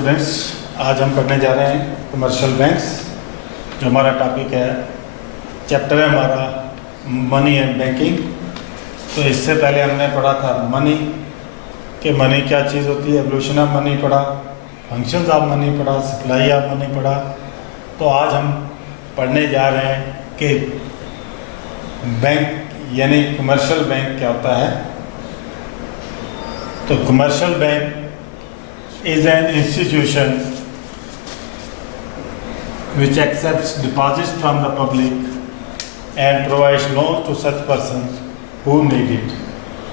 Students, आज हम पढ़ने जा रहे हैं कमर्शियल बैंक्स। जो हमारा टॉपिक है, चैप्टर है हमारा मनी एंड बैंकिंग। तो इससे पहले हमने पढ़ा था मनी कि मनी क्या चीज़ होती है, एवोल्यूशन ऑफ मनी पढ़ा, फंक्शंस ऑफ मनी पढ़ा, सप्लाई ऑफ मनी पढ़ा। तो आज हम पढ़ने जा रहे हैं कि बैंक यानी कमर्शियल बैंक क्या होता है। तो commercial bank is an institution which accepts deposits from the public and provides loans to such persons who need it।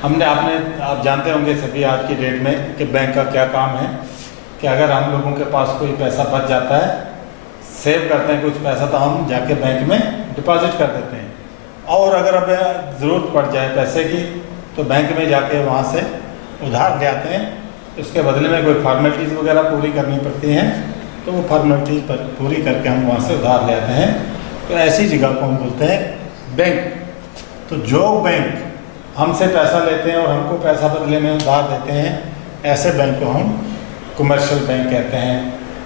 आप जानते होंगे सभी आज की डेट में कि बैंक का क्या काम है कि अगर हम लोगों के पास कोई पैसा बच जाता है, सेव करते हैं कुछ पैसा, तो हम जाके बैंक में डिपॉजिट कर देते हैं। और अगर अब ज़रूरत पड़ जाए पैसे की तो बैंक में जाके वहाँ से उधार ले आते हैं। उसके बदले में कोई फॉर्मेलिटीज़ वगैरह पूरी करनी पड़ती हैं, तो वो फॉर्मेलिटीज़ पूरी करके हम वहाँ से उधार ले आते हैं। तो ऐसी जगह को हम बोलते हैं बैंक। तो जो बैंक हमसे पैसा लेते हैं और हमको पैसा बदले में उधार देते हैं, ऐसे बैंक को हम कमर्शियल बैंक कहते हैं।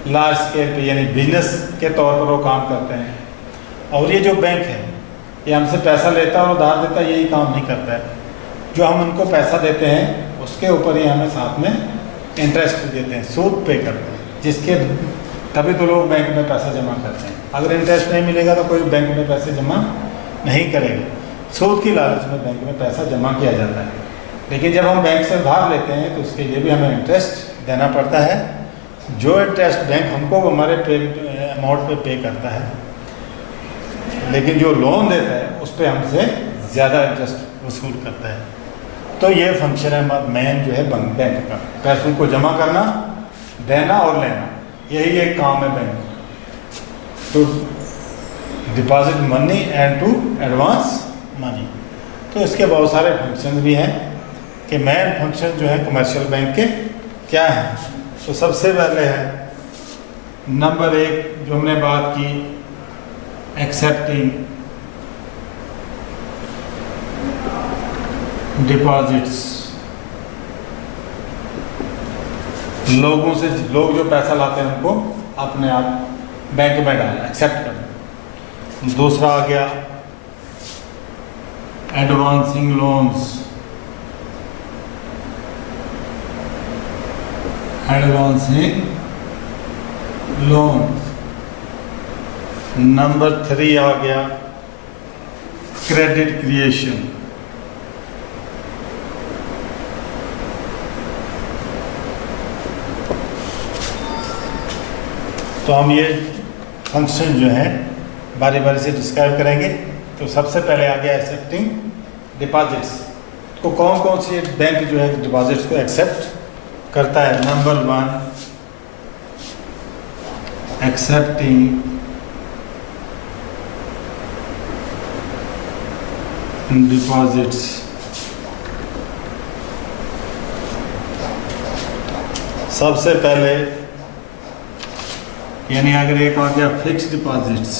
लार्ज स्केल पे यानी बिजनेस के तौर पर वो काम करते हैं। और ये जो बैंक है ये हमसे पैसा लेता है और उधार देता है, यही काम नहीं करता है। जो हम उनको पैसा देते हैं उसके ऊपर ही हमें साथ में इंटरेस्ट देते हैं, सूद पे करते हैं, जिसके तभी तो लोग बैंक में पैसा जमा करते हैं। अगर इंटरेस्ट नहीं मिलेगा तो कोई बैंक में पैसे जमा नहीं करेगा। सूद की लालच में बैंक में पैसा जमा किया जाता है। लेकिन जब हम बैंक से उधार लेते हैं तो उसके लिए भी हमें इंटरेस्ट देना पड़ता है। जो इंटरेस्ट बैंक हमको हमारे अमाउंट पे पे करता है, लेकिन जो लोन देता है उस पर हमसे ज़्यादा इंटरेस्ट वसूल करता है। तो ये फंक्शन है मेन जो है बैंक का, पैसों को जमा करना, देना और लेना, यही एक काम है bank. To deposit money and to advance money. तो इसके बहुत सारे फंक्शन भी हैं कि मेन फंक्शन जो है कमर्शियल बैंक के क्या हैं। तो सबसे पहले है नंबर 1 जो हमने बात की, एक्सेप्टिंग डिपॉजिट्स। लोगों से लोग जो पैसा लाते हैं उनको अपने आप बैंक में डालना, एक्सेप्ट करना। दूसरा आ गया advancing loans, advancing loan. Number 3 आ गया क्रेडिट क्रिएशन। तो हम ये फंक्शन जो है बारी बारी से डिस्क्राइब करेंगे। तो सबसे पहले आ गया एक्सेप्टिंग डिपॉजिट्स। तो कौन कौन सी बैंक जो है डिपॉजिट्स को एक्सेप्ट करता है। Number 1 accepting deposits. सबसे पहले यानी अगर एक आ गया फिक्स डिपॉजिट्स,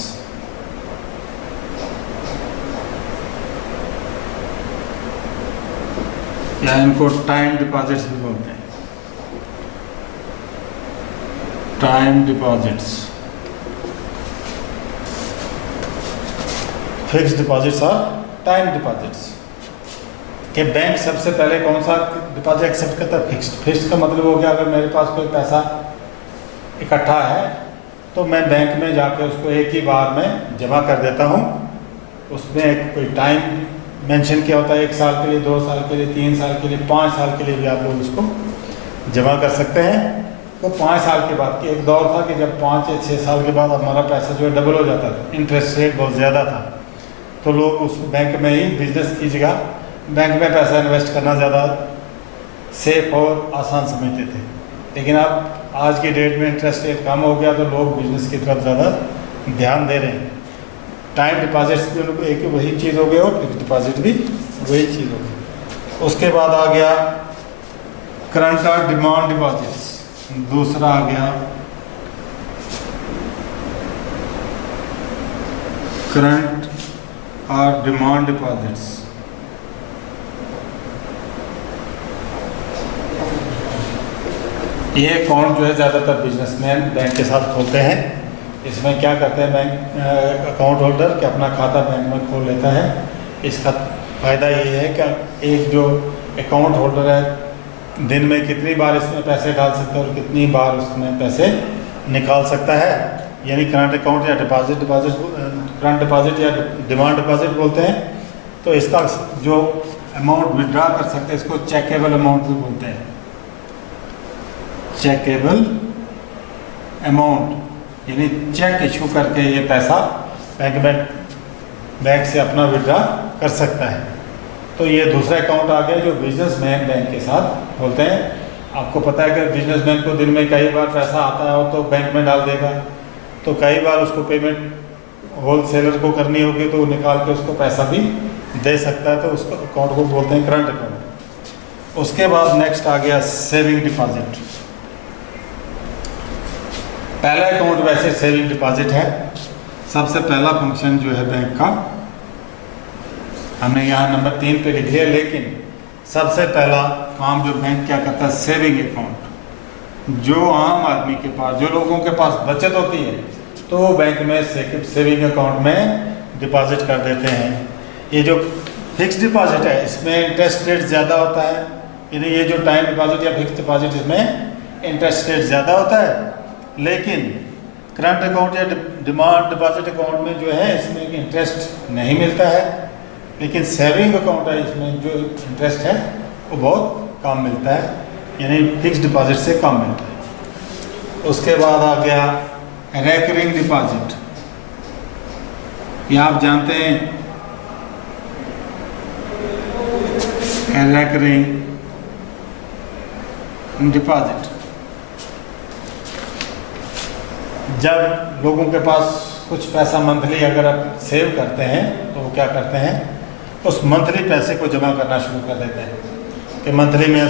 या इनको टाइम डिपॉजिट्स भी बोलते हैं, टाइम डिपॉजिट्स। फिक्स डिपॉजिट्स और टाइम डिपॉजिट्स के बैंक सबसे पहले कौन सा डिपॉजिट एक्सेप्ट करता है, फिक्स्ड। फिक्स्ड का मतलब हो गया अगर मेरे पास कोई पैसा इकट्ठा है तो मैं बैंक में जाकर उसको एक ही बार में जमा कर देता हूँ। उसमें एक कोई टाइम मेंशन किया होता है, 1 साल के लिए, 2 साल के लिए, 3 साल के लिए, 5 साल के लिए भी आप लोग उसको जमा कर सकते हैं। तो 5 साल के बाद की एक दौर था कि जब 5 या 6 साल के बाद हमारा पैसा जो है डबल हो जाता था, इंटरेस्ट रेट बहुत ज़्यादा था, तो लोग उस बैंक में ही बिजनेस की जगह बैंक में पैसा इन्वेस्ट करना ज़्यादा सेफ और आसान समझते थे। लेकिन अब आज की डेट में इंटरेस्ट रेट कम हो गया तो लोग बिजनेस की तरफ ज़्यादा ध्यान दे रहे हैं। टाइम डिपॉजिट्स भी उनको एक वही चीज़ हो गया और फिक्स डिपॉजिट भी वही चीज़ हो गई। उसके बाद आ गया करंट और डिमांड डिपॉजिट्स। दूसरा आ गया करंट और डिमांड डिपॉजिट्स। ये अकाउंट जो है ज़्यादातर बिजनेसमैन बैंक के साथ खोलते हैं। इसमें क्या करते हैं, बैंक अकाउंट होल्डर कि अपना खाता बैंक में खोल लेता है। इसका फ़ायदा ये है कि एक जो अकाउंट होल्डर है दिन में कितनी बार इसमें पैसे डाल सकता है और कितनी बार उसमें पैसे निकाल सकता है, यानी करंट अकाउंट या करंट डिपॉजिट या डिमांड डिपॉजिट बोलते हैं। तो इसका जो अमाउंट विड्रॉ कर सकते हैं इसको चेकेबल अमाउंट भी बोलते हैं। चेकेबल अमाउंट यानी चेक इशू करके ये पैसा बैंक से अपना विड्रॉ कर सकता है। तो ये दूसरा अकाउंट आ गया जो बिजनेसमैन बैंक के साथ खोलते हैं। आपको पता है कि बिजनेसमैन को दिन में कई बार पैसा आता है और तो बैंक में डाल देगा, तो कई बार उसको पेमेंट होलसेलर को करनी होगी तो निकाल के उसको पैसा भी दे सकता है, तो उसको अकाउंट को बोलते हैं करंट अकाउंट। उसके बाद नेक्स्ट आ गया सेविंग डिपॉजिट। पहला अकाउंट वैसे सेविंग डिपॉजिट है। सबसे पहला फंक्शन जो है बैंक का हमने यहाँ नंबर 3 पे लिख लिया, लेकिन सबसे पहला काम जो बैंक क्या करता है, सेविंग अकाउंट। जो आम आदमी के पास, जो लोगों के पास बचत होती है तो वो बैंक में सेविंग अकाउंट में डिपॉजिट कर देते हैं। ये जो फिक्स डिपॉजिट है इसमें इंटरेस्ट रेट ज़्यादा होता है, यानी ये जो टाइम डिपॉजिट या फिक्स डिपॉजिट इसमें इंटरेस्ट रेट ज़्यादा होता है। लेकिन करंट अकाउंट या डिमांड डिपॉजिट अकाउंट में जो है इसमें इंटरेस्ट नहीं मिलता है, लेकिन सेविंग अकाउंट है इसमें जो इंटरेस्ट है वो बहुत कम मिलता है, यानी फिक्स डिपॉजिट से कम मिलता है। उसके बाद आ गया रेकरिंग डिपॉजिट। ये आप जानते हैं रेकरिंग डिपॉजिट, जब लोगों के पास कुछ पैसा मंथली अगर आप सेव करते हैं तो वो क्या करते हैं, उस मंथली पैसे को जमा करना शुरू कर देते हैं कि मंथली मैं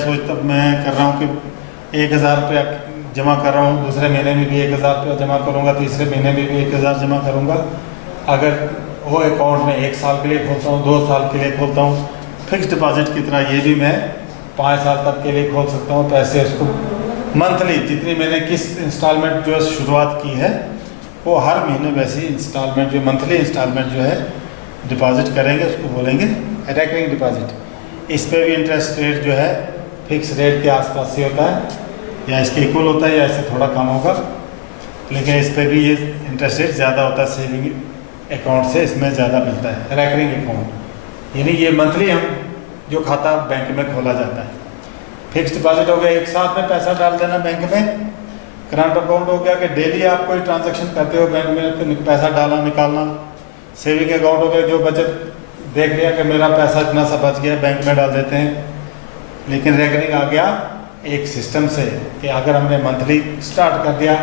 कर रहा हूँ कि 1000 रुपया जमा कर रहा हूँ, दूसरे महीने में भी 1000 रुपया जमा करूँगा, तीसरे महीने में भी 1000 जमा करूँगा। अगर वो अकाउंट में 1 साल के लिए खोलता हूँ, 2 साल के लिए खोलता हूँ, फिक्स डिपॉजिट की तरह ये भी मैं 5 साल तक के लिए खोल सकता हूँ। पैसे उसको मंथली जितनी मैंने किस इंस्टॉलमेंट जो शुरुआत की है वो हर महीने वैसी इंस्टॉलमेंट जो मंथली इंस्टॉलमेंट जो है डिपॉजिट करेंगे उसको बोलेंगे रेकरिंग डिपॉजिट। इस पे भी इंटरेस्ट रेट जो है फिक्स रेट के आसपास से होता है, या इसके इक्वल होता है या इससे थोड़ा कम होगा, लेकिन इस पे भी ये इंटरेस्ट रेट ज़्यादा होता है। सेविंग अकाउंट से इसमें ज़्यादा मिलता है रेकरिंग अकाउंट, यानी ये मंथली हम जो खाता बैंक में खोला जाता है। फिक्स डिपॉजिट हो गया एक साथ में पैसा डाल देना बैंक में। करंट अकाउंट हो गया कि डेली आप कोई ट्रांजैक्शन करते हो बैंक में, तो पैसा डालना निकालना। सेविंग अकाउंट हो गया जो बचत देख लिया कि मेरा पैसा इतना सा बच गया, बैंक में डाल देते हैं। लेकिन रेकरिंग आ गया एक सिस्टम से कि अगर हमने मंथली स्टार्ट कर दिया,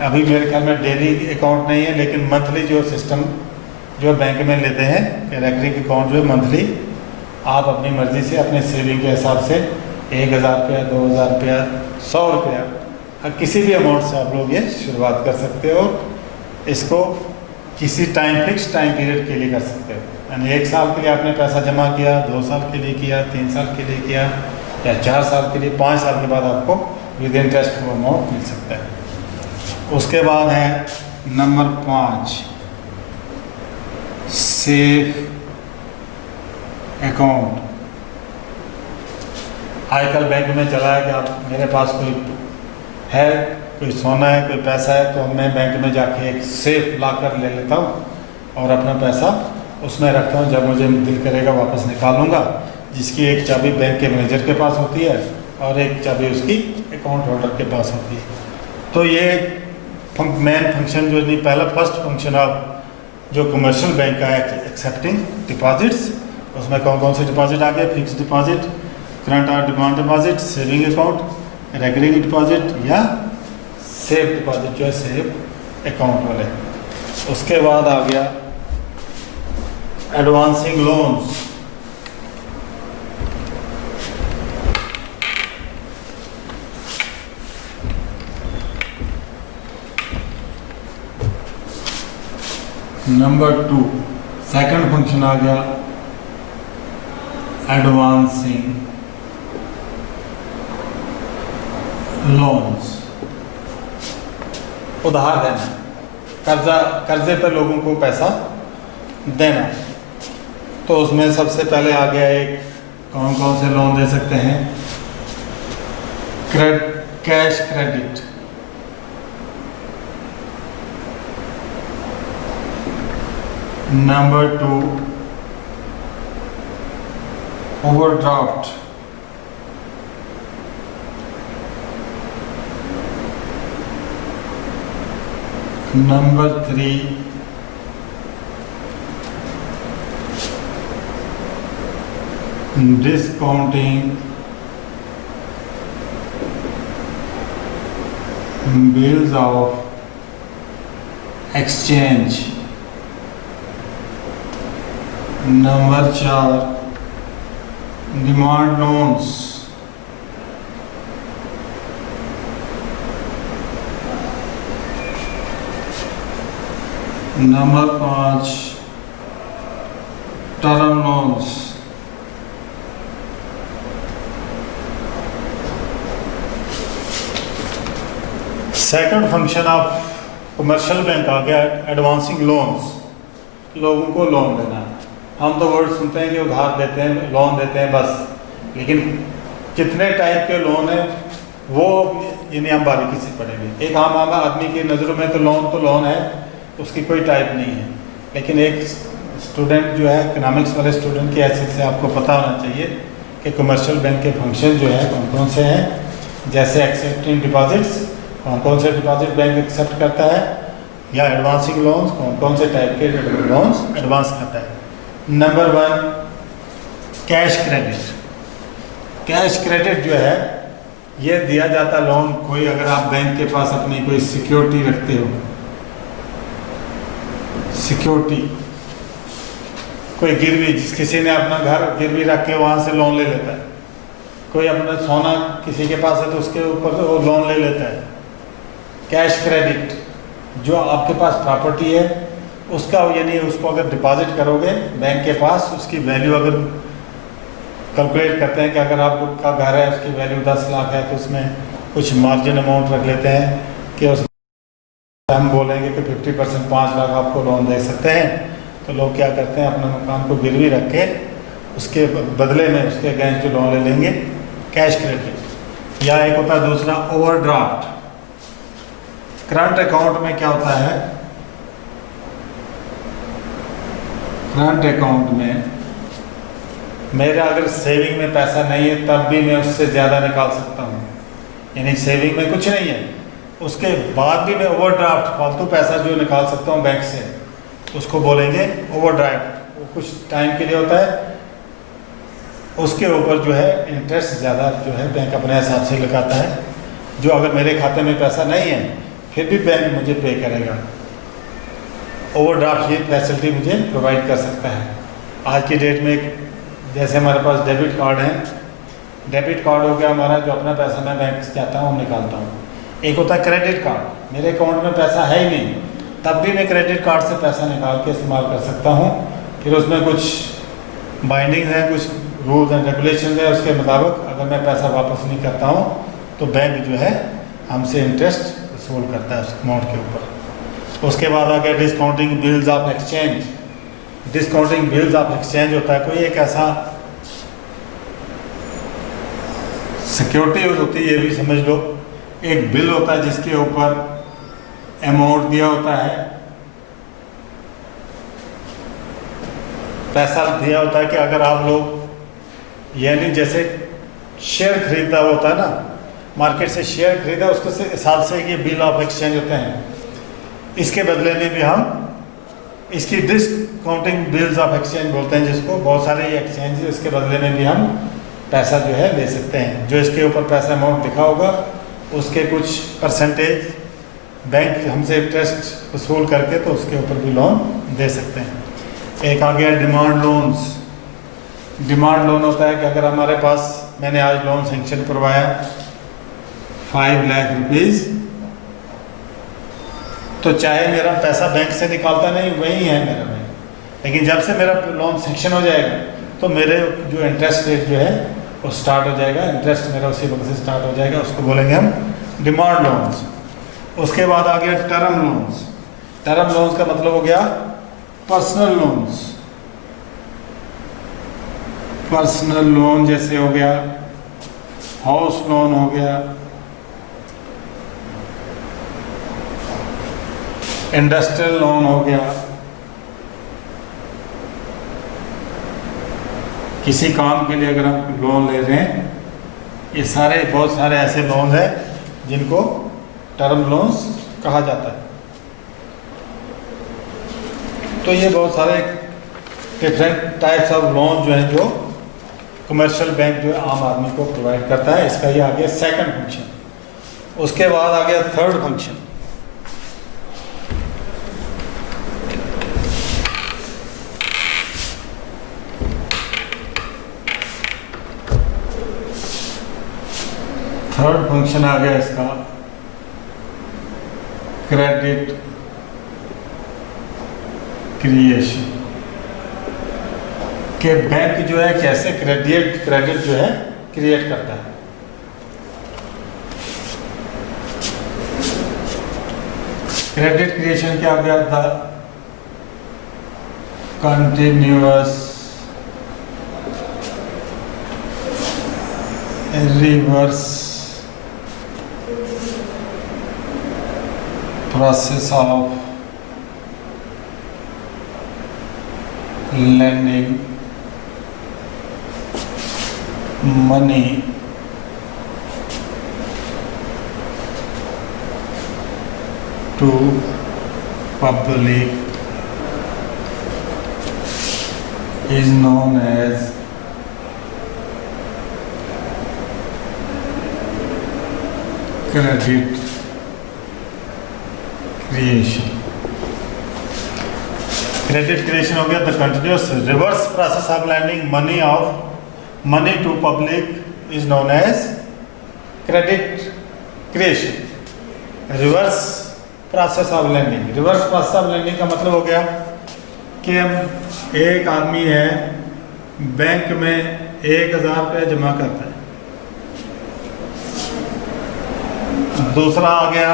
अभी मेरे ख्याल में डेली अकाउंट नहीं है, लेकिन मंथली जो सिस्टम जो बैंक में लेते हैं कि रेकरिंग अकाउंट जो मंथली आप अपनी मर्ज़ी से अपने सेविंग के हिसाब से 1000 रुपया, 2000 रुपया, 100 रुपया, किसी भी अमाउंट से आप लोग ये शुरुआत कर सकते हो। इसको किसी फिक्स टाइम पीरियड के लिए कर सकते हो, यानी 1 साल के लिए आपने पैसा जमा किया, 2 साल के लिए किया, 3 साल के लिए किया, या 4 साल के लिए, 5 साल के बाद आपको विद इंटरेस्ट वो अमाउंट मिल सकता है। उसके बाद है नंबर 5 सेफ अकाउंट। आजकल बैंक में चला है कि आप मेरे पास कोई है, कोई सोना है, कोई पैसा है, तो मैं बैंक में जाके एक सेफ लाकर ले लेता हूँ और अपना पैसा उसमें रखता हूँ। जब मुझे दिल करेगा वापस निकालूंगा, जिसकी एक चाबी बैंक के मैनेजर के पास होती है और एक चाबी उसकी अकाउंट होल्डर के पास होती है। तो ये मेन फंक्शन जो नहीं, पहला फर्स्ट फंक्शन ऑफ जो कमर्शियल बैंक का है एक्सेप्टिंग डिपॉजिट्स, उसमें कौन कौन से डिपॉजिट आ गए, फिक्स डिपॉजिट, करंट और demand deposit, saving account, recurring deposit या सेफ डिपॉजिट जो है सेफ अकाउंट वाले। उसके बाद आ गया advancing loans. Number 2 second function आ गया एडवांसिंग लोन्स, उधार देना, कर्जे पर लोगों को पैसा देना। तो उसमें सबसे पहले आ गया एक, कौन कौन से लोन दे सकते हैं? Cash credit, number 2 overdraft, number 3 discounting bills of exchange, number 4 demand loans, number 5 term loans, second function of commercial bank आ गया एडवांसिंग लोन्स, लोगों को लोन देना। हम तो वर्ड सुनते हैं कि उधार देते हैं, लोन देते हैं बस, लेकिन कितने टाइप के लोन हैं वो यानी हम बारीकी से पढ़ेंगे। एक आम आदमी की नज़रों में तो लोन है, उसकी कोई टाइप नहीं है, लेकिन एक स्टूडेंट जो है, इकोनॉमिक्स वाले स्टूडेंट की हैसियत से आपको पता होना चाहिए कि कमर्शियल बैंक के फंक्शन जो है कौन कौन से हैं। जैसे एक्सेप्टिंग डिपॉजिट्स, कौन कौन से डिपॉजिट बैंक एक्सेप्ट करता है, या एडवांसिंग लोन्स, कौन कौन से टाइप के लोन्स एडवांस करता है। Number 1 cash credit. Cash credit जो है ये दिया जाता लोन, कोई अगर आप बैंक के पास अपनी कोई सिक्योरिटी रखते हो, सिक्योरिटी कोई गिरवी, जिस किसी ने अपना घर गिरवी रख के वहाँ से लोन ले लेता है, कोई अपना सोना किसी के पास है तो उसके ऊपर वो लोन ले लेता है। कैश क्रेडिट जो आपके पास प्रॉपर्टी है उसका, यानी उसको अगर डिपॉजिट करोगे बैंक के पास, उसकी वैल्यू अगर कैलकुलेट करते हैं कि अगर आपका घर है उसकी वैल्यू 10 लाख है तो उसमें कुछ मार्जिन अमाउंट रख लेते हैं कि उस हम बोलेंगे कि 50% 5 लाख आपको लोन दे सकते हैं। तो लोग क्या करते हैं, अपने मकान को गिरवी रख के उसके बदले में उसके अगेंस्ट जो लोन ले लेंगे, कैश क्रेडिट। या एक होता है दूसरा ओवरड्राफ्ट। करंट अकाउंट में क्या होता है, करंट अकाउंट में मेरा अगर सेविंग में पैसा नहीं है तब भी मैं उससे ज़्यादा निकाल सकता हूँ, यानी सेविंग में कुछ नहीं है, उसके बाद भी मैं ओवरड्राफ्ट फालतू पैसा जो निकाल सकता हूँ बैंक से, उसको बोलेंगे ओवरड्राफ्ट। वो कुछ टाइम के लिए होता है, उसके ऊपर जो है इंटरेस्ट ज़्यादा जो है बैंक अपने हिसाब से लगाता है। जो अगर मेरे खाते में पैसा नहीं है फिर भी बैंक मुझे पे करेगा। ओवरड्राफ्ट ये फैसिलिटी मुझे प्रोवाइड कर सकता है। आज की डेट में जैसे हमारे पास डेबिट कार्ड है, डेबिट कार्ड हो गया हमारा, जो अपना पैसा मैं बैंक से जाता हूँ निकालता हूँ। एक होता है क्रेडिट कार्ड, मेरे अकाउंट में पैसा है ही नहीं तब भी मैं क्रेडिट कार्ड से पैसा निकाल के इस्तेमाल कर सकता हूँ। फिर उसमें कुछ बाइंडिंग है, कुछ रूल्स एंड रेगुलेशन है, उसके मुताबिक अगर मैं पैसा वापस नहीं करता हूँ तो बैंक जो है हमसे इंटरेस्ट वसूल करता है उस अमाउंट के ऊपर। उसके बाद आ गया discounting bills of exchange. Discounting bills of exchange होता है कोई एक ऐसा सिक्योरिटी होती है, ये भी समझ लो, एक बिल होता है जिसके ऊपर अमाउंट दिया होता है, पैसा दिया होता है कि अगर आप लोग, यानी जैसे शेयर खरीदा होता है ना, मार्केट से शेयर खरीदा, उसके हिसाब से ये बिल ऑफ एक्सचेंज होते हैं। इसके बदले में भी हम इसकी डिस्काउंटिंग बिल्स ऑफ एक्सचेंज बोलते हैं जिसको, बहुत सारे ये एक्सचेंज है, इसके बदले में भी हम पैसा जो है ले सकते हैं। जो इसके ऊपर पैसा अमाउंट लिखा होगा उसके कुछ परसेंटेज बैंक हमसे इंटरेस्ट वसूल करके तो उसके ऊपर भी लोन दे सकते हैं। एक आ गया डिमांड लोन्स। डिमांड लोन होता है कि अगर हमारे पास, मैंने आज लोन सेंक्शन करवाया 5 लाख रुपीज़, तो चाहे मेरा पैसा बैंक से निकालता नहीं वही है मेरा में, लेकिन जब से मेरा लोन सेंक्शन हो जाएगा तो मेरे जो इंटरेस्ट रेट जो है वो स्टार्ट हो जाएगा, इंटरेस्ट मेरा उसी वक्त से स्टार्ट हो जाएगा, उसको बोलेंगे हम डिमांड लोन्स। उसके बाद आ गया टर्म लोन्स। टर्म लोन्स का मतलब हो गया पर्सनल लोन्स। पर्सनल लोन जैसे हो गया हाउस लोन हो गया, इंडस्ट्रियल लोन हो गया, किसी काम के लिए अगर हम लोन ले रहे हैं, ये सारे बहुत सारे ऐसे लोन हैं जिनको टर्म लोन्स कहा जाता है। तो ये बहुत सारे डिफरेंट टाइप्स ऑफ लोन जो हैं जो कमर्शियल बैंक जो है आम आदमी को प्रोवाइड करता है। इसका ये आ गया सेकंड फंक्शन। उसके बाद आ गया थर्ड फंक्शन। थर्ड फंक्शन आ गया इसका क्रेडिट क्रिएशन, कि बैंक जो है कैसे क्रेडिट जो है क्रिएट करता है। क्रेडिट क्रिएशन क्या हो गया? The continuous reverse process of lending money to public is known as credit creation. Credit creation हो गया the continuous reverse process of lending money to public is known as credit creation. Reverse process of lending, reverse process of lending का मतलब हो गया कि हम एक आदमी है बैंक में 1000 रुपये जमा करता है, दूसरा आ गया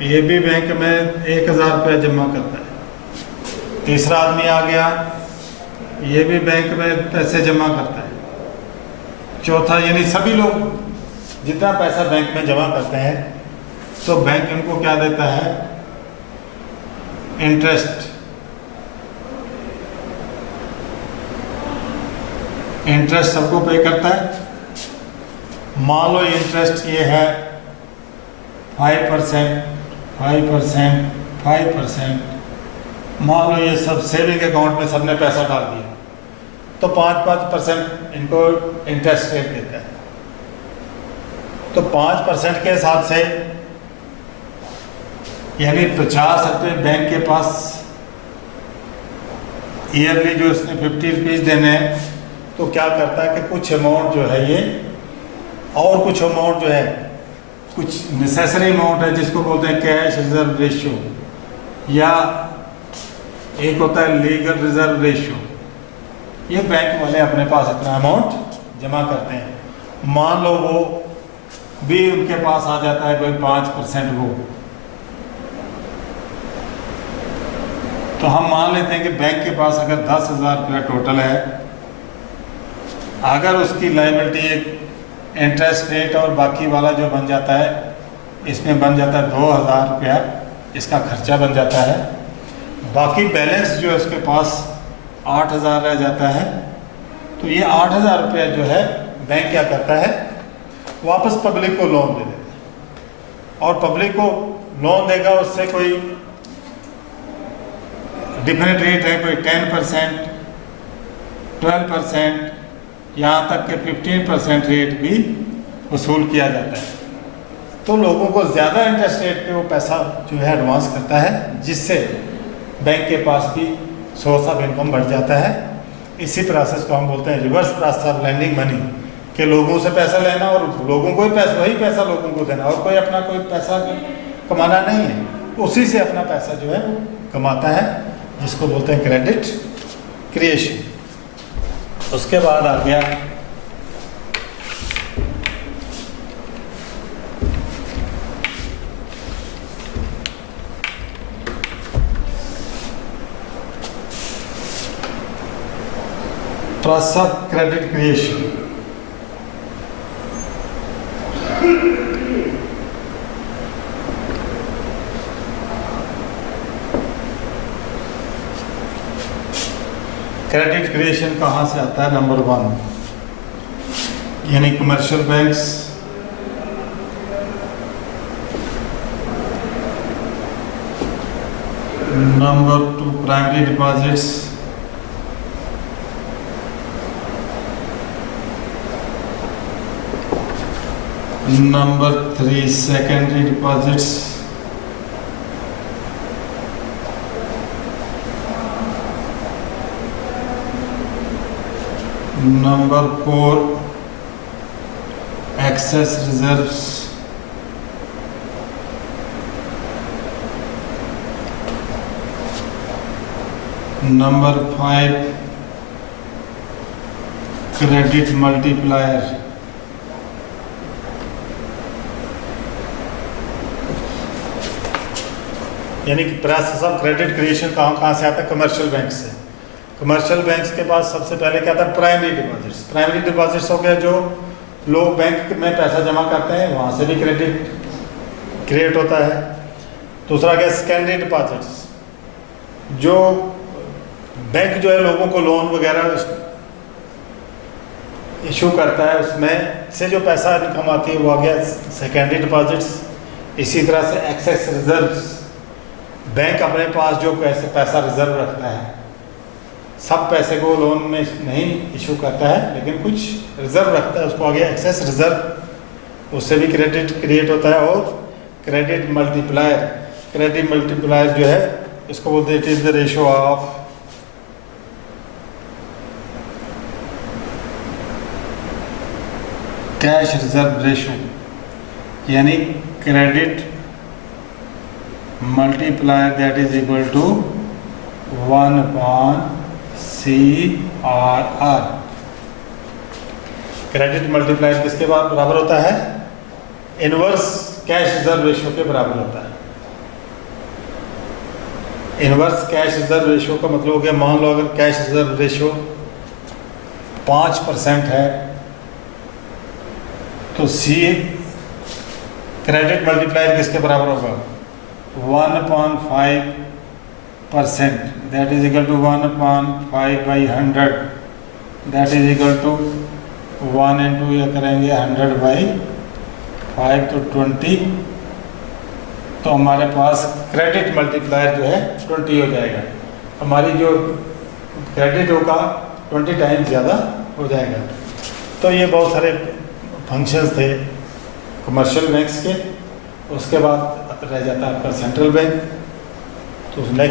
ये भी बैंक में 1000 रुपये जमा करता है, तीसरा आदमी आ गया ये भी बैंक में पैसे जमा करता है, चौथा, यानी सभी लोग जितना पैसा बैंक में जमा करते हैं तो बैंक इनको क्या देता है? इंटरेस्ट। इंटरेस्ट सबको पे करता है। मान लो इंटरेस्ट ये है 5%, 5%। मान लो ये सब सेविंग अकाउंट में सबने पैसा डाल दिया तो 5% इनको इंटरेस्ट रेट देता है। तो 5% के हिसाब से यानी 50 रुपये बैंक के पास ईयरली जो इसने 50 रुपीज़ देने हैं, तो क्या करता है कि कुछ अमाउंट जो है ये और कुछ अमाउंट जो है कुछ नेसेसरी अमाउंट है जिसको बोलते हैं कैश रिजर्व रेशियो, या एक होता है लीगल रिजर्व रेशियो। ये बैंक वाले अपने पास इतना अमाउंट जमा करते हैं। मान लो वो भी उनके पास आ जाता है कोई 5% वो, तो हम मान लेते हैं कि बैंक के पास अगर 10,000 रुपया टोटल है, अगर उसकी लायबिलिटी एक इंटरेस्ट रेट और बाकी वाला जो बन जाता है इसमें बन जाता है 2000 रुपया, इसका खर्चा बन जाता है, बाकी बैलेंस जो है उसके पास 8000 रह जाता है। तो ये 8000 रुपया जो है बैंक क्या करता है? वापस पब्लिक को लोन दे देता है, और पब्लिक को लोन देगा उससे कोई डिफरेंट रेट है, कोई 10%, 12%, यहाँ तक के 15% रेट भी वसूल किया जाता है। तो लोगों को ज़्यादा इंटरेस्ट रेट पे वो पैसा जो है एडवांस करता है, जिससे बैंक के पास भी सोर्स ऑफ इनकम बढ़ जाता है। इसी प्रोसेस को हम बोलते हैं reverse process of lending money, कि लोगों से पैसा लेना और लोगों को ही पैसा, वही पैसा लोगों को देना, और कोई अपना कोई पैसा कमाना नहीं है, उसी से अपना पैसा जो है कमाता है, जिसको बोलते हैं क्रेडिट क्रिएशन। उसके बाद आ गया process of credit creation. Credit creation कहाँ से आता है? नंबर 1 यानी commercial banks, number 2 primary deposits, number 3 secondary deposits, number 4 excess reserves, number 5 credit multiplier, यानी कि प्रोसेस ऑफ क्रेडिट क्रिएशन कहाँ से आता है? कमर्शियल बैंक से। कमर्शियल बैंक्स के पास सबसे पहले क्या था? Primary deposits. प्राइमरी डिपॉजिट्स हो गया जो लोग बैंक में पैसा जमा करते हैं, वहाँ से भी क्रेडिट क्रिएट होता है। दूसरा क्या? सेकेंडरी डिपॉजिट्स, जो बैंक जो है लोगों को लोन वगैरह इशू करता है, उसमें से जो पैसा इनकम आती है वो आ गया सेकेंडरी डिपॉजिट्स। इसी तरह से एक्सेस रिजर्व्स, बैंक अपने पास जो पैसा रिजर्व रखता है, सब पैसे को लोन में नहीं इशू करता है लेकिन कुछ रिजर्व रखता है, उसको आ गया एक्सेस रिजर्व, उससे भी क्रेडिट क्रिएट होता है। और क्रेडिट मल्टीप्लायर, क्रेडिट मल्टीप्लायर जो है इसको बोलते हैं it is the ratio of cash reserve ratio, यानी credit multiplier that is equal to 1/CRR। Credit multiplier किसके बराबर होता है? इनवर्स कैश रिजर्व रेशो के बराबर होता है। इनवर्स कैश रिजर्व रेशो का मतलब हो गया, मान लो अगर कैश रिजर्व रेशो 5% है तो C क्रेडिट मल्टीप्लायर किसके बराबर होगा? 1/5%, that is equal to 1/5/100, that is equal to 1 into ये करेंगे 100/5 तो 20, तो हमारे पास क्रेडिट मल्टीप्लायर जो है 20 हो जाएगा। हमारी जो क्रेडिट होगा 20 टाइम्स ज़्यादा हो जाएगा। तो ये बहुत सारे फंक्शंस थे कमर्शियल बैंक्स के। उसके बाद रह जाता है आपका सेंट्रल बैंक। तो नेक्स्ट